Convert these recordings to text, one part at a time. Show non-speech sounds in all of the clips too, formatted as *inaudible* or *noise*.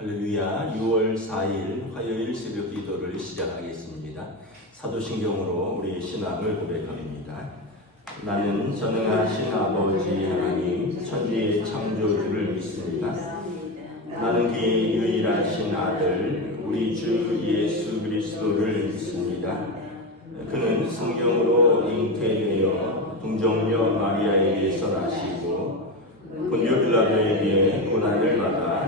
할렐루야 6월 4일 화요일 새벽 기도를 시작하겠습니다. 사도신경으로 우리 신앙을 고백합니다. 나는 전능하신 아버지 하나님 천지의 창조주를 믿습니다. 나는 그의 유일하신 아들 우리 주 예수 그리스도를 믿습니다. 그는 성경으로 잉태되어 동정녀 마리아에게서 나시고 본요 빌라도에게 고난을 받아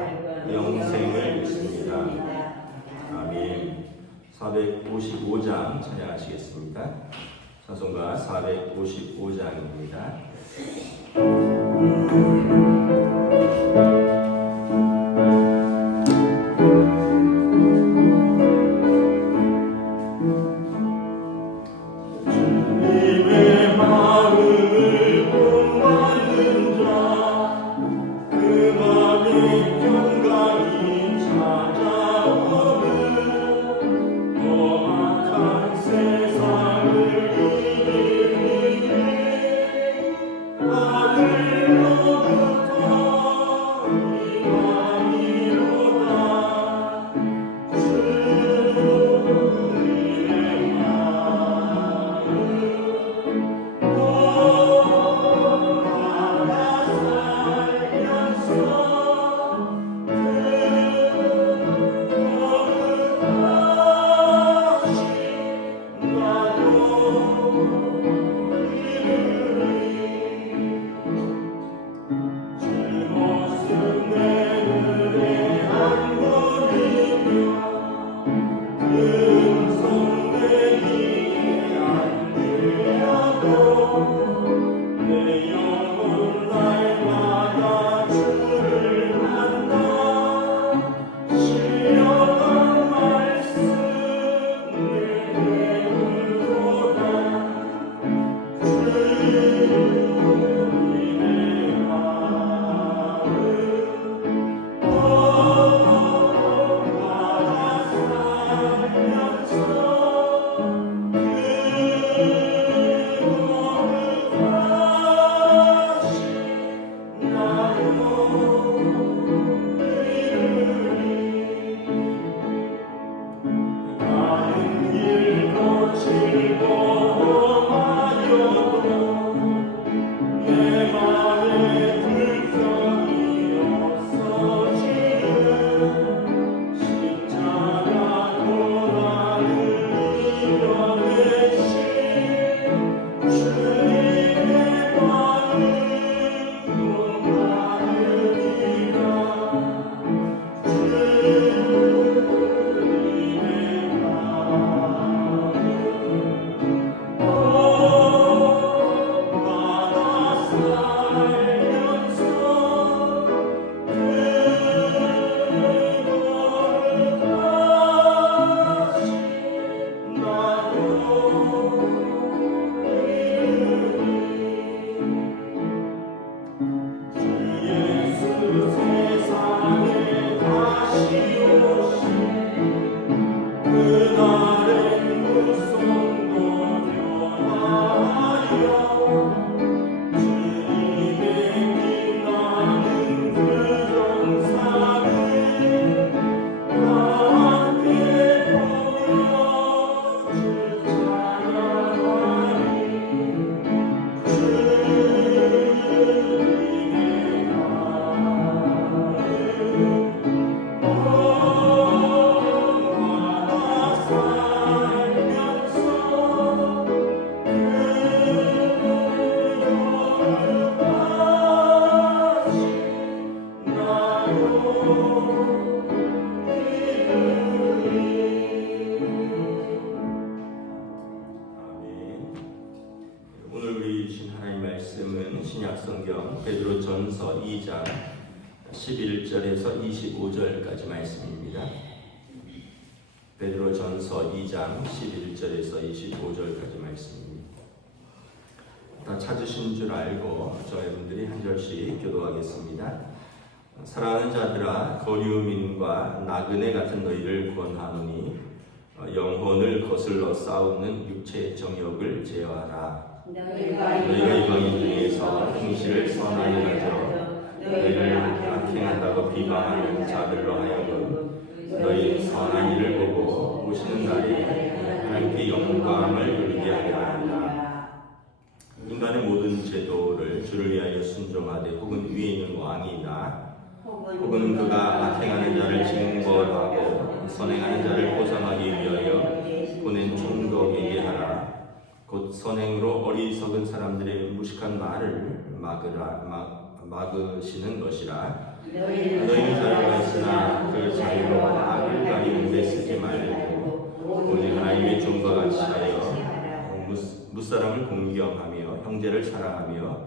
영생을 믿습니다. 아멘. 455장 찬양하시겠습니다. 찬송가 455장입니다. 내 11절에서 25절까지 말씀입니다. 다 찾으신 줄 알고 저희분들이 한 절씩 교도하겠습니다. 사랑하는 자들아 거류민과 나그네 같은 너희를 권하노니 어, 영혼을 거슬러 싸우는 육체의 정욕을 제어하라. 너희가 이방인 중에서 행실을 선하게 가져 너희를 악행한다고 비방하는 자들로 하여금 너희 선한 일을 보고 오시는 날에 하나님께 영광을 돌리게 하리라. 인간의 모든 제도를 주를 위하여 순종하되 혹은 위에 있는 왕이나 혹은 그가 악행하는 자를 징벌하고 선행하는 자를 보상하기 위하여 보낸 총독에게 하라. 곧 선행으로 어리석은 사람들의 무식한 말을 막으라 막, 막으시는 것이라. 너희는 있으나 그 자유로 악을 가리는 데 쓰지 말고 오직 하나님의 종과 같이 하여 무- 무사람을 공경하며 형제를 사랑하며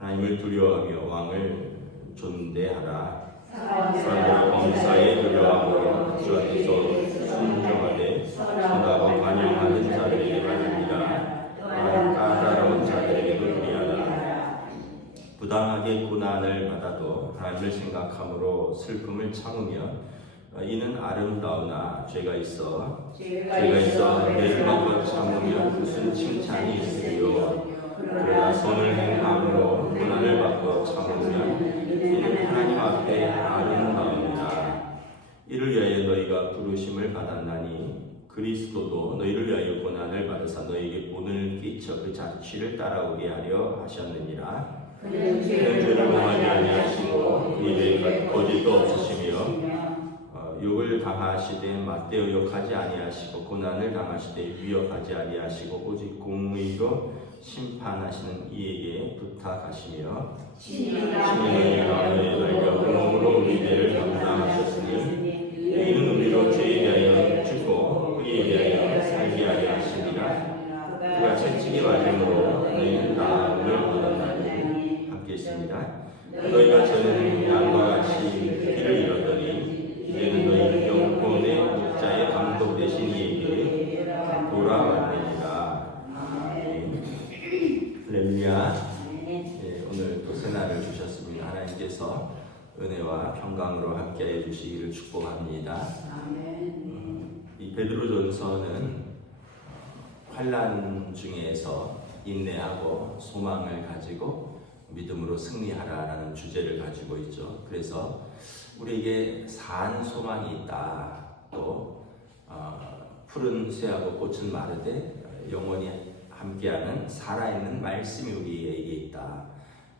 하나님을 두려워하며 왕을 존대하라. 사람들을 범사에 두려워하고 주 앞에서 순종하되 선하고 관용하는 자들에게 바랍니다. 또한 까다로운 자들에게도 그리하라. 부당하게 고난을 받아도 하나님을 생각함으로 슬픔을 참으면 어, 이는 아름다우나 죄가 있어. 죄가 있어 매를 받고 참으면 무슨 칭찬이 있으리요? 그러나 선을 행함으로 고난을 받고 참으면 이는 하나님 앞에 아름다움이다 이를 위하여 너희가 부르심을 받았나니 그리스도도 너희를 위하여 고난을 받으사 너희에게 본을 끼쳐 그 자취를 따라오게 하려 하셨느니라. 그는 죄를 범하지 아니하시고 입에 거짓도 없으시며 어, 욕을 당하시되 맞대어 욕하지 아니하시고 고난을 당하시되 위협하지 아니하시고 오직 공의로 심판하시는 이에게 부탁하시며 신령이 너희의 발견 공으로 위대를 감당하셨으니 이는 우리로 죄에 대하여 죽고 의에 대하여 살게 하려 하시니라. 그가 채찍에 맞음으로 너희는 나음을 얻었나니 함께 있습니다. 너희가 전에는 은혜와 평강으로 함께해 주시기를 축복합니다 음, 이 베드로전서는 환란 중에서 인내하고 소망을 가지고 믿음으로 승리하라라는 주제를 가지고 있죠. 그래서 우리에게 산 소망이 있다. 또 어, 푸른 쇠하고 꽃은 마르되 영원히 함께하는 살아있는 말씀이 우리에게 있다.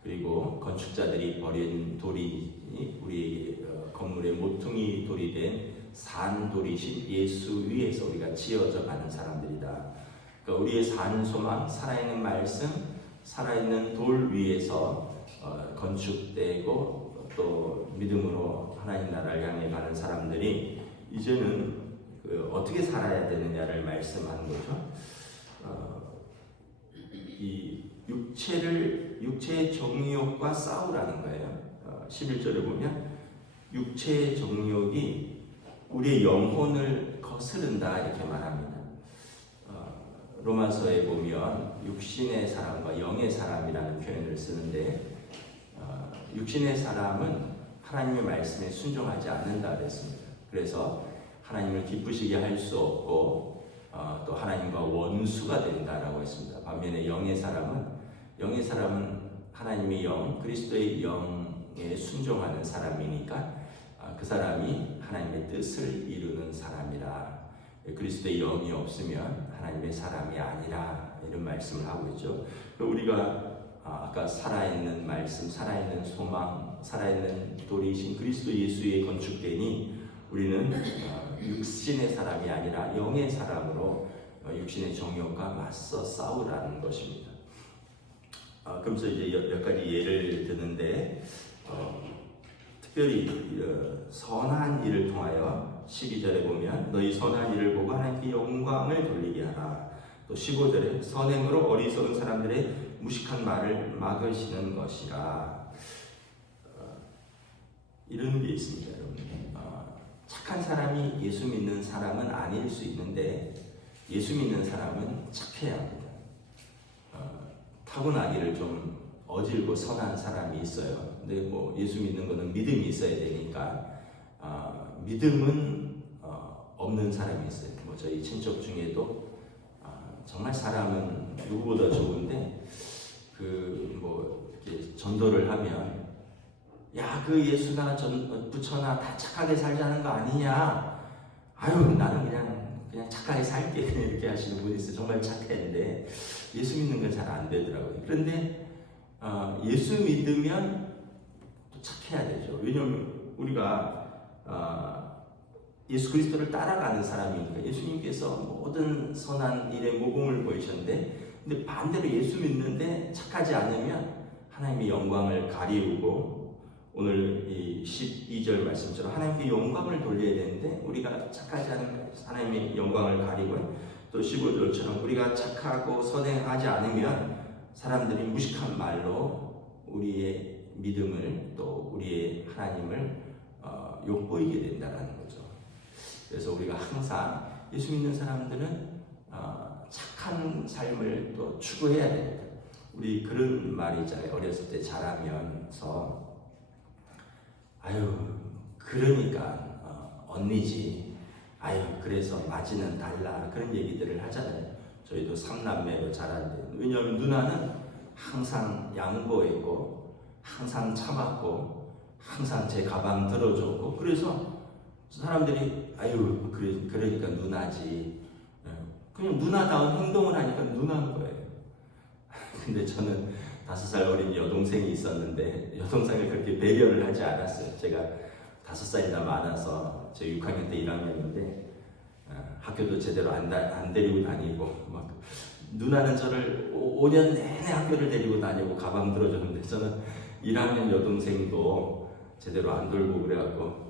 그리고 건축자들이 버린 돌이 우리 어, 건물의 모퉁이 돌이 된 산돌이신 예수 위에서 우리가 지어져 가는 사람들이다. 그러니까 우리의 산 소망, 살아있는 말씀, 살아있는 돌 위에서 어, 건축되고 또 믿음으로 하나님 나라를 향해 가는 사람들이 이제는 그 어떻게 살아야 되느냐를 말씀하는 거죠. 어, 이 육체를 육체의 정욕과 싸우라는 거예요. 어, 11절에 보면 육체의 정욕이 우리의 영혼을 거스른다 이렇게 말합니다. 어, 로마서에 보면 육신의 사람과 영의 사람이라는 표현을 쓰는데 어, 육신의 사람은 하나님의 말씀에 순종하지 않는다 그랬습니다. 그래서 하나님을 기쁘시게 할 수 없고 어, 또 하나님과 원수가 된다라고 했습니다. 반면에 영의 사람은 영의 사람은 하나님의 영, 그리스도의 영에 순종하는 사람이니까 아, 그 사람이 하나님의 뜻을 이루는 사람이라. 그리스도의 영이 없으면 하나님의 사람이 아니라 이런 말씀을 하고 있죠. 우리가 아, 아까 살아있는 말씀, 살아있는 소망, 살아있는 돌이신 그리스도 예수에 건축되니 우리는 어, 육신의 사람이 아니라 영의 사람으로 어, 육신의 정욕과 맞서 싸우라는 것입니다. 아, 그러면서 이제 몇, 몇 가지 예를 드는데 어, 특별히 어, 선한 일을 통하여 12절에 보면 너희 선한 일을 보고 하나님께 영광을 돌리게 하라. 또 15절에 선행으로 어리석은 사람들의 무식한 말을 막으시는 것이라. 어, 이런 게 있습니다, 여러분. 어, 착한 사람이 예수 믿는 사람은 아닐 수 있는데 예수 믿는 사람은 착해야 합니다. 어, 타고나기를 좀 어질고 선한 사람이 있어요. 근데 뭐 예수 믿는 거는 믿음이 있어야 되니까 어, 믿음은 어, 없는 사람이 있어요. 뭐 저희 친척 중에도 어, 정말 사람은 누구보다 좋은데 그 뭐 이렇게 전도를 하면 야 그 예수나 전 부처나 다 착하게 살자는 거 아니냐? 아유 나는 그냥 그냥 착하게 살게 *laughs* 이렇게 하시는 분이 있어요. 정말 착했는데 예수 믿는 건 잘 안 되더라고요. 그런데 어, 예수 믿으면 또 착해야 되죠. 왜냐하면 우리가 어, 예수 그리스도를 따라가는 사람이니까 예수님께서 모든 선한 일에 모범을 보이셨는데 근데 반대로 예수 믿는데 착하지 않으면 하나님의 영광을 가리우고 오늘 이 12절 말씀처럼 하나님께 영광을 돌려야 되는데 우리가 착하지 않으면 하나님의 영광을 가리고 또 15절처럼 우리가 착하고 선행하지 않으면 사람들이 무식한 말로 우리의 믿음을 또 우리의 하나님을 어, 욕보이게 된다는 거죠. 그래서 우리가 항상 예수 믿는 사람들은 어, 착한 삶을 또 추구해야 됩니다. 우리 그런 말이 있잖아요. 어렸을 때 자라면서 아유 그러니까 어, 언니지 아유 그래서 맞이는 달라 그런 얘기들을 하잖아요. 저희도 삼남매로 자랐는데. 왜냐하면 누나는 항상 양보했고 항상 참았고 항상 제 가방 들어줬고. 그래서 사람들이 아유 그래, 그러니까 누나지. 예, 그냥 누나다운 행동을 하니까 누나인 거예요. *laughs* 근데 저는 다섯 살 어린 여동생이 있었는데 여동생을 그렇게 배려를 하지 않았어요. 제가 다섯 살이나 많아서 제 6학년 때 1학년인데. 어, 학교도 제대로 안, 다, 안 데리고 다니고 막 누나는 저를 5년 내내 학교를 데리고 다니고 가방 들어줬는데 저는 1학년 여동생도 제대로 안 돌고 그래갖고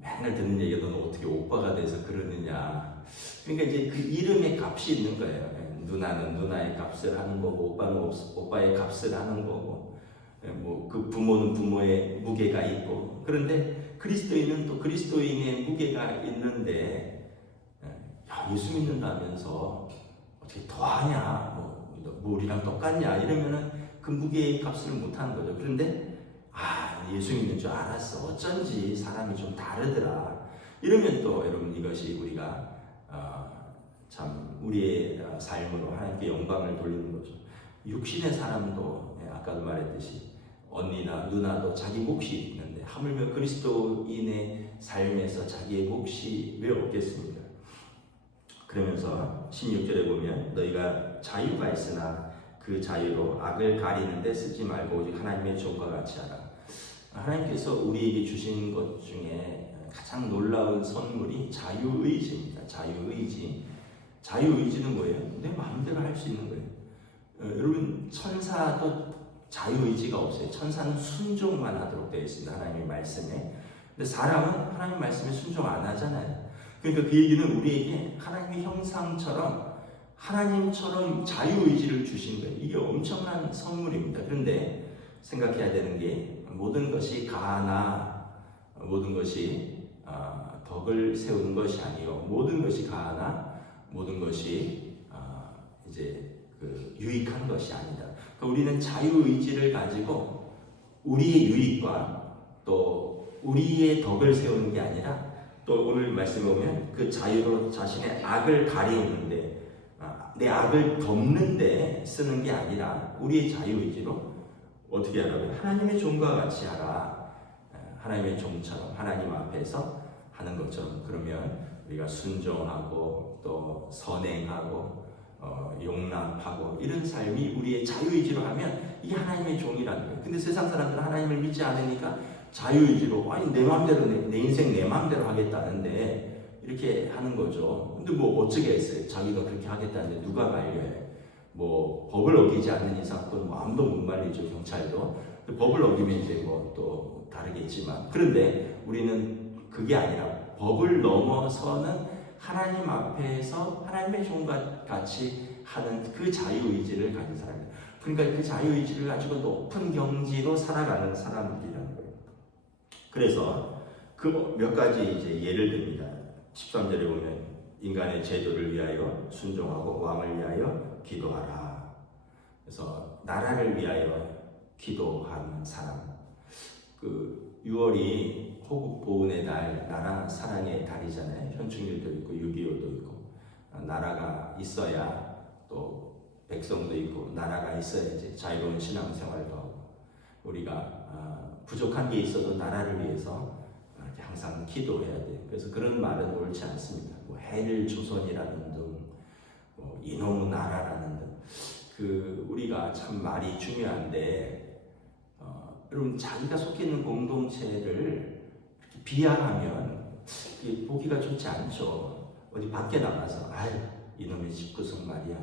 맨날 듣는 얘기가 너는 어떻게 오빠가 돼서 그러느냐. 그러니까 이제 그 이름의 값이 있는 거예요. 예, 누나는 누나의 값을 하는 거고 오빠는 오- 오빠의 값을 하는 거고. 뭐 그 부모는 부모의 무게가 있고. 그런데 그리스도인은 또 그리스도인의 무게가 있는데 예, 야 예수 믿는다면서 어떻게 더 하냐? 뭐, 뭐 우리랑 똑같냐? 이러면은 그 무게의 값을 못하는 거죠. 그런데 아 예수 믿는 줄 알았어. 어쩐지 사람이 좀 다르더라. 이러면 또 여러분 이것이 우리가 어, 참 우리의 어, 삶으로 하나님께 영광을 돌리는 거죠. 육신의 사람도 예, 아까도 말했듯이 언니나 누나도 자기 몫이 있는데 하물며 그리스도인의 삶에서 자기의 몫이 왜 없겠습니까? 그러면서 16절에 보면 너희가 자유가 있으나 그 자유로 악을 가리는 데 쓰지 말고 오직 하나님의 종과 같이 하라. 하나님께서 우리에게 주신 것 중에 가장 놀라운 선물이 자유의지입니다. 자유의지. 자유의지는 뭐예요? 내 마음대로 할 수 있는 거예요. 어, 여러분 천사도 자유의지가 없어요. 천사는 순종만 하도록 되어 있습니다. 하나님의 말씀에. 근데 사람은 하나님 말씀에 순종 안 하잖아요. 그러니까 그 얘기는 우리에게 하나님의 형상처럼 하나님처럼 자유의지를 주신 거예요. 이게 엄청난 선물입니다. 그런데 생각해야 되는 게 모든 것이 가나 모든 것이 아, 덕을 세우는 것이 아니요 모든 것이 가나 모든 것이 아, 이제 그 유익한 것이 아니다. 그러니까 우리는 자유의지를 가지고 우리의 유익과 또 우리의 덕을 세우는 게 아니라 또 오늘 말씀에 보면 그 자유로 자신의 악을 가리우는데 아, 내 악을 덮는데 쓰는 게 아니라 우리의 자유의지로 어떻게 하라고요? 하나님의 종과 같이 하라. 아, 하나님의 종처럼 하나님 앞에서 하는 것처럼 그러면 우리가 순종하고 또 선행하고 어, 용납하고 이런 삶이 우리의 자유의지로 하면 이게 하나님의 종이라는 거예요. 근데 세상 사람들은 하나님을 믿지 않으니까 자유의지로 아니 내 마음대로 내, 내 인생 내 마음대로 하겠다는데 이렇게 하는 거죠. 근데 뭐 어쩌게 했어요? 자기가 그렇게 하겠다는데 누가 말려해? 뭐 법을 어기지 않는 이상 또뭐 아무도 못 말리죠 경찰도. 법을 어기면 이제 뭐 또 다르겠지만 그런데 우리는 그게 아니라 법을 넘어서는 하나님 앞에서 하나님의 종과 같이 하는 그 자유의지를 가진 사람입니다. 그러니까 그 자유의지를 가지고 높은 경지로 살아가는 거예요. 그래서 그 몇 가지 이제 예를 듭니다. 13절에 보면 인간의 제도를 위하여 순종하고 왕을 위하여 기도하라. 그래서 나라를 위하여 기도하는 사람. 그 6월이 호국 보훈의 달, 나라 사랑의 달이잖아요. 현충일도 있고 6.25도 있고 아, 나라가 있어야 또 백성도 있고 나라가 있어야지 자유로운 신앙생활도 하고 우리가 아, 부족한 게 있어도 나라를 위해서 항상 기도해야 돼요. 그래서 그런 말은 옳지 않습니다. 뭐 해를 조선이라는 등, 뭐 이놈 나라라는 등, 그 우리가 참 말이 중요한데, 어, 여러분 자기가 속해 있는 공동체를 비하하면 보기가 좋지 않죠. 어디 밖에 나가서 아이 이놈의 집구석 말이야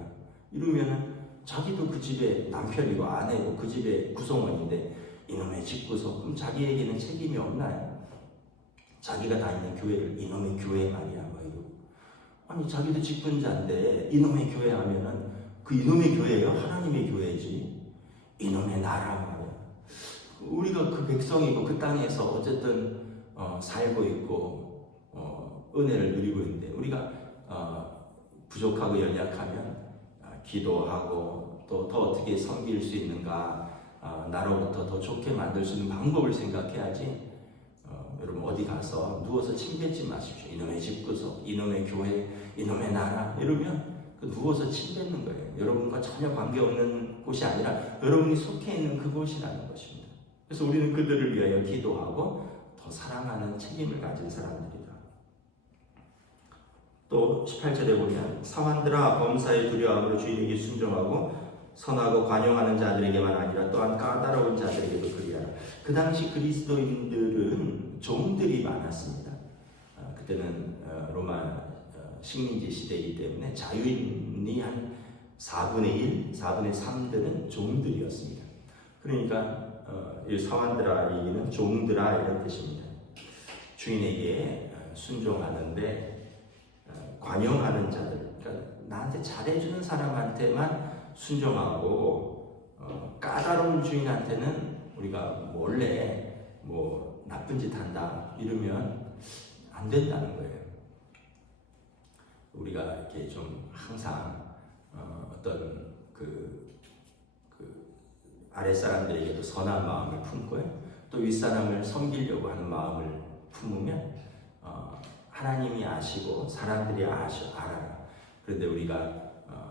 이러면은 자기도 그 집의 남편이고 아내고 그 집의 구성원인데 이놈의 집구석 그럼 자기에게는 책임이 없나요? 자기가 다니는 교회를 이놈의 교회 말이야 막 이러고 아니 자기도 직분자인데 이놈의 교회 하면은 그 이놈의 교회예요? 하나님의 교회지. 이놈의 나라 말이야. 우리가 그 백성이고 그 땅에서 어쨌든 어, 살고 있고 어, 은혜를 누리고 있는데 우리가 어, 부족하고 연약하면 아, 기도하고 또 더 어떻게 섬길 수 있는가 아, 나로부터 더 좋게 만들 수 있는 방법을 생각해야지 어, 여러분 어디 가서 누워서 침 뱉지 마십시오. 이놈의 집구석, 이놈의 교회, 이놈의 나라 이러면 그 누워서 침 뱉는 거예요. 여러분과 전혀 관계없는 곳이 아니라 여러분이 속해 있는 그곳이라는 것입니다. 그래서 우리는 그들을 위하여 기도하고 더 사랑하는 책임을 가진 사람들이다. 또 18절에 보면 사환들아 범사의 두려움으로 주인에게 순종하고 선하고 관용하는 자들에게만 아니라 또한 까다로운 자들에게도 그리하라. 그 당시 그리스도인들은 종들이 많았습니다. 아, 그때는 어, 로마 어, 식민지 시대이기 때문에 자유인이 한 4분의 1, 4분의 3들은 종들이었습니다. 그러니까 어, 이 얘기는 종들아 이런 뜻입니다. 주인에게 어, 순종하는데 어, 관용하는 자들, 그러니까 나한테 잘해주는 사람한테만 순종하고 어, 까다로운 주인한테는 우리가 몰래 뭐 나쁜 짓 한다 이러면 안 된다는 거예요. 우리가 이렇게 좀 항상 어, 어떤 그, 그 아랫 사람들에게도 선한 마음을 품고요. 또 윗사람을 섬기려고 하는 마음을 품으면 어, 하나님이 아시고 사람들이 아시, 알아요. 그런데 우리가 어,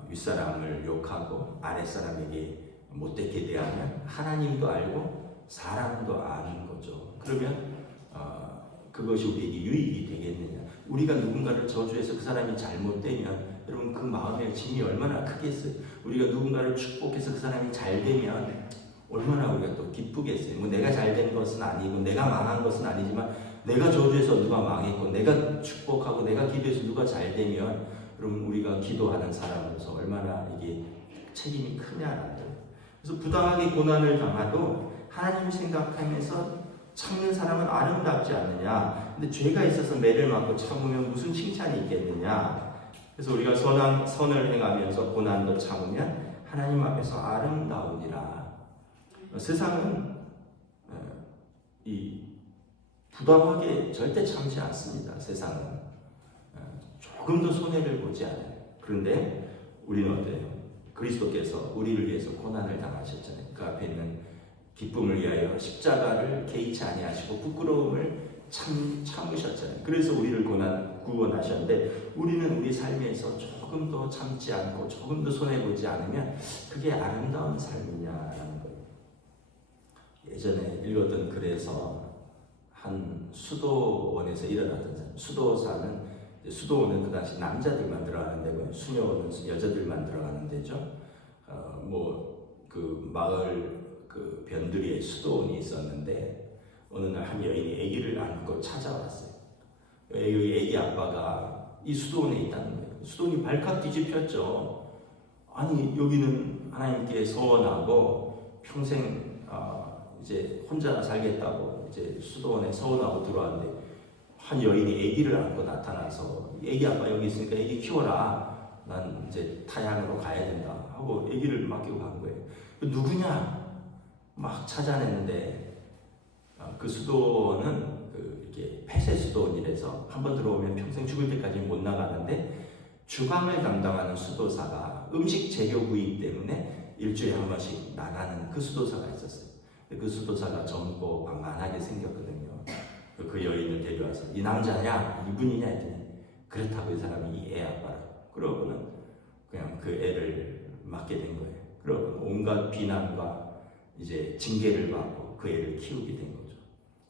윗사람을 욕하고 아랫사람에게 못되게 대하면 하나님도 알고 사람도 아는 거죠. 그러면 어, 그것이 우리에게 유익이 되겠느냐? 우리가 누군가를 저주해서 그 사람이 잘못되면 여러분 그 마음의 짐이 얼마나 크겠어요. 우리가 누군가를 축복해서 그 사람이 잘 되면 얼마나 우리가 또 기쁘겠어요. 뭐 내가 잘 된 것은 아니고 내가 망한 것은 아니지만 내가 저주해서 누가 망했고 내가 축복하고 내가 기도해서 누가 잘 되면 여러분 우리가 기도하는 사람으로서 얼마나 이게 책임이 크냐라는 거예요. 그래서 부당하게 고난을 당하도 하나님 생각하면서 참는 사람은 아름답지 않느냐. 근데 죄가 있어서 매를 맞고 참으면 무슨 칭찬이 있겠느냐. 그래서 우리가 선한 선을 행하면서 고난도 참으면 하나님 앞에서 아름다우니라. 세상은 어, 이 부당하게 절대 참지 않습니다. 세상은 어, 조금도 손해를 보지 않아요. 그런데 우리는 어때요? 그리스도께서 우리를 위해서 고난을 당하셨잖아요. 그 앞에 있는 기쁨을 위하여 십자가를 개의치 아니하시고 부끄러움을 참 참으셨잖아요. 그래서 우리를 고난 구원하셨는데 우리는 우리 삶에서 조금도 참지 않고 조금도 손해 보지 않으면 그게 아름다운 삶이냐라는 거예요. 예전에 읽었던 글에서 한 수도원에서 일어났던 사람, 수도사는 수도원은 그 당시 남자들만 들어가는 데고요. 수녀원은 여자들만 들어가는 데죠. 어, 뭐그 마을 그 변두리에 수도원이 있었는데 어느 날 한 여인이 아기를 안고 찾아왔어요. 여기 아기 아빠가 이 수도원에 있다는 거예요. 수도원이 발칵 뒤집혔죠. 아니 여기는 하나님께 서원하고 평생 어, 이제 혼자 살겠다고 이제 수도원에 서원하고 들어왔는데 한 여인이 아기를 안고 나타나서 아기 아빠 여기 있으니까 아기 키워라. 난 이제 타양으로 가야 된다 하고 아기를 맡기고 간 거예요. 그 누구냐? 막 찾아냈는데 어, 그 수도원은 그 이렇게 폐쇄 수도원이라서 한 번 들어오면 평생 죽을 때까지 못 나가는데 주방을 담당하는 수도사가 음식 재료 구입 때문에 일주일에 한 번씩 나가는 그 수도사가 있었어요. 그 수도사가 젊고 방만하게 생겼거든요. 그 여인을 데려와서 이 남자냐 이분이냐 했더니 그렇다고 이 사람이 이 애 아빠라. 그러고는 그냥 그 애를 맡게 된 거예요. 그러고 온갖 비난과 이제 징계를 받고 그 애를 키우게 된 거죠.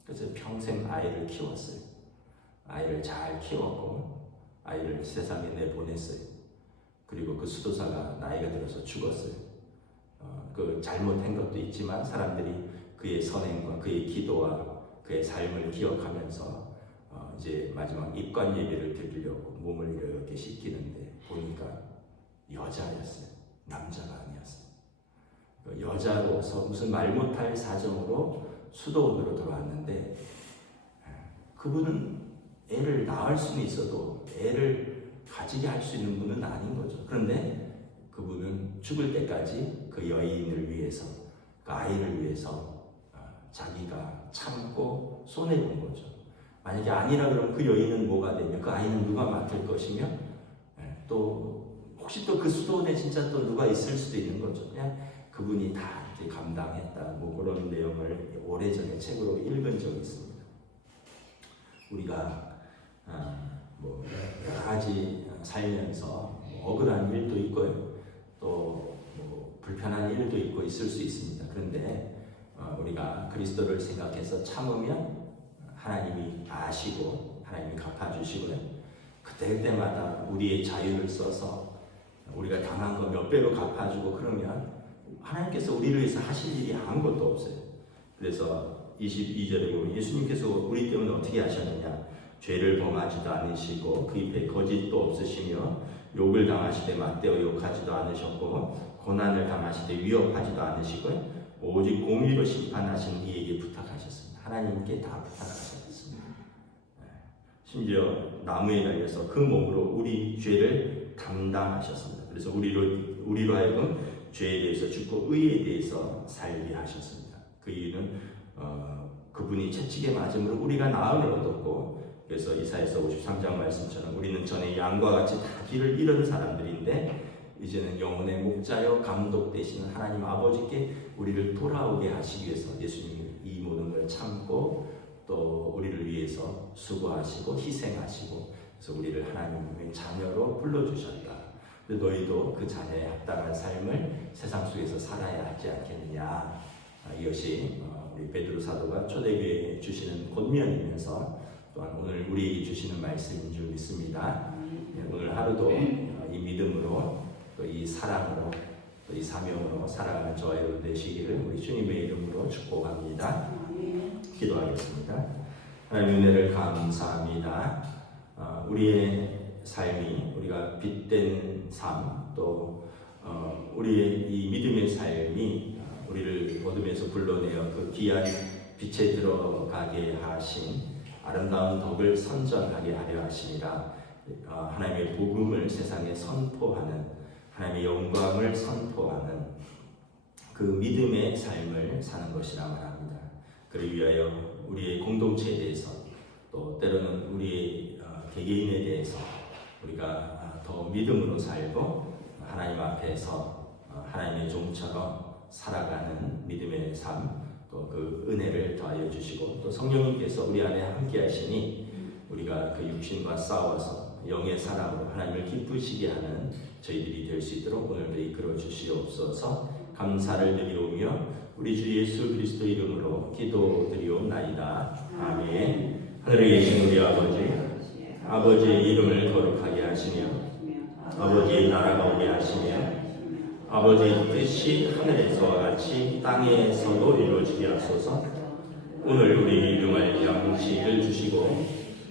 그래서 평생 아이를 키웠어요. 아이를 잘 키웠고 아이를 세상에 내보냈어요. 그리고 그 수도사가 나이가 들어서 죽었어요. 어, 그 잘못한 것도 있지만 사람들이 그의 선행과 그의 기도와 그의 삶을 기억하면서 어, 이제 마지막 입관 예배를 드리려고 몸을 이렇게 씻기는데 보니까 여자였어요. 남자가 아니었어요. 그 여자로서 무슨 말 못할 사정으로 수도원으로 들어왔는데 그분은 애를 낳을 수는 있어도 애를 가지게 할 수 있는 분은 아닌 거죠. 그런데 그분은 죽을 때까지 그 여인을 위해서 그 아이를 위해서 어, 자기가 참고 손해본 거죠. 만약에 아니라 그러면 그 여인은 뭐가 되며 그 아이는 누가 맡을 것이며 예, 또 혹시 또 그 수도원에 진짜 또 누가 있을 수도 있는 거죠. 그냥 그분이 다 이렇게 감당했다. 뭐 그런 내용을 오래전에 책으로 읽은 적이 있습니다. 우리가 아, 뭐 여러 가지 살면서 뭐 억울한 일도 있고요. 또 뭐 불편한 일도 있고 있을 수 있습니다. 그런데 어, 우리가 그리스도를 생각해서 참으면 하나님이 아시고 하나님이 갚아주시고요. 그때 그때마다 우리의 자유를 써서 우리가 당한 거 몇 배로 갚아주고 그러면 하나님께서 우리를 위해서 하실 일이 아무것도 없어요. 그래서 22절에 보면 예수님께서 우리 때문에 어떻게 하셨느냐? 죄를 범하지도 않으시고 그 입에 거짓도 없으시며 욕을 당하시되 맞대어 욕하지도 않으셨고 고난을 당하시되 위협하지도 않으시고 오직 공의로 심판하신 이에게 부탁하셨습니다. 하나님께 다 부탁하셨습니다. 네. 심지어 나무에 달려서 그 몸으로 우리 죄를 담당하셨습니다. 그래서 우리로 우리로 하여금 죄에 대해서 죽고 의에 대해서 살게 하셨습니다. 그 이유는 어, 그분이 채찍에 맞음으로 우리가 나음을 얻었고 그래서 이사에서 53장 말씀처럼 우리는 전에 양과 같이 다 길을 잃은 사람들인데 이제는 영혼의 목자여 감독 되시는 하나님 아버지께 우리를 돌아오게 하시기 위해서 예수님이 이 모든 걸 참고 또 우리를 위해서 수고하시고 희생하시고 그래서 우리를 하나님의 자녀로 불러주셨다. 근데 너희도 그 자녀에 합당한 삶을 세상 속에서 살아야 하지 않겠느냐. 아, 이것이 어, 우리 베드로 사도가 초대교회에 주시는 권면이면서 또한 오늘 우리에게 주시는 말씀인 줄 믿습니다. 네, 오늘 하루도 어, 이 믿음으로 또 이 사랑으로 또 이 사명으로 살아가는 저와 여러분 되시기를 우리 주님의 이름으로 축복합니다. 기도하겠습니다. 하나님 은혜를 감사합니다. 어, 우리의 삶이 우리가 빛된 삶, 또 어, 우리의 이 믿음의 삶이 어, 우리를 어둠에서 불러내어 그 귀한 빛에 들어가게 하신 아름다운 덕을 선전하게 하려 하십니다. 어, 하나님의 복음을 세상에 선포하는 하나님의 영광을 선포하는 그 믿음의 삶을 사는 것이라 말합니다. 그를 위하여 우리의 공동체에 대해서 또 때로는 우리의 어, 개개인에 대해서 우리가 아, 더 믿음으로 살고 하나님 앞에서 어, 하나님의 종처럼 살아가는 믿음의 삶, 또 그 은혜를 더하여 주시고 또 성령님께서 우리 안에 함께 하시니 우리가 그 육신과 싸워서 영의 사랑으로 하나님을 기쁘시게 하는 저희들이 될 수 있도록 오늘도 이끌어 주시옵소서 감사를 드리오며 우리 주 예수 그리스도 이름으로 기도드리옵나이다. 아멘. 하늘에 계신 우리 아버지, 아버지의 이름을 거룩하게 하시며 아버지의 나라가 오게 하시며 아버지의 뜻이 하늘에서와 같이 땅에서도 이루어지게 하소서. 오늘 우리 일용할 양식을 주시고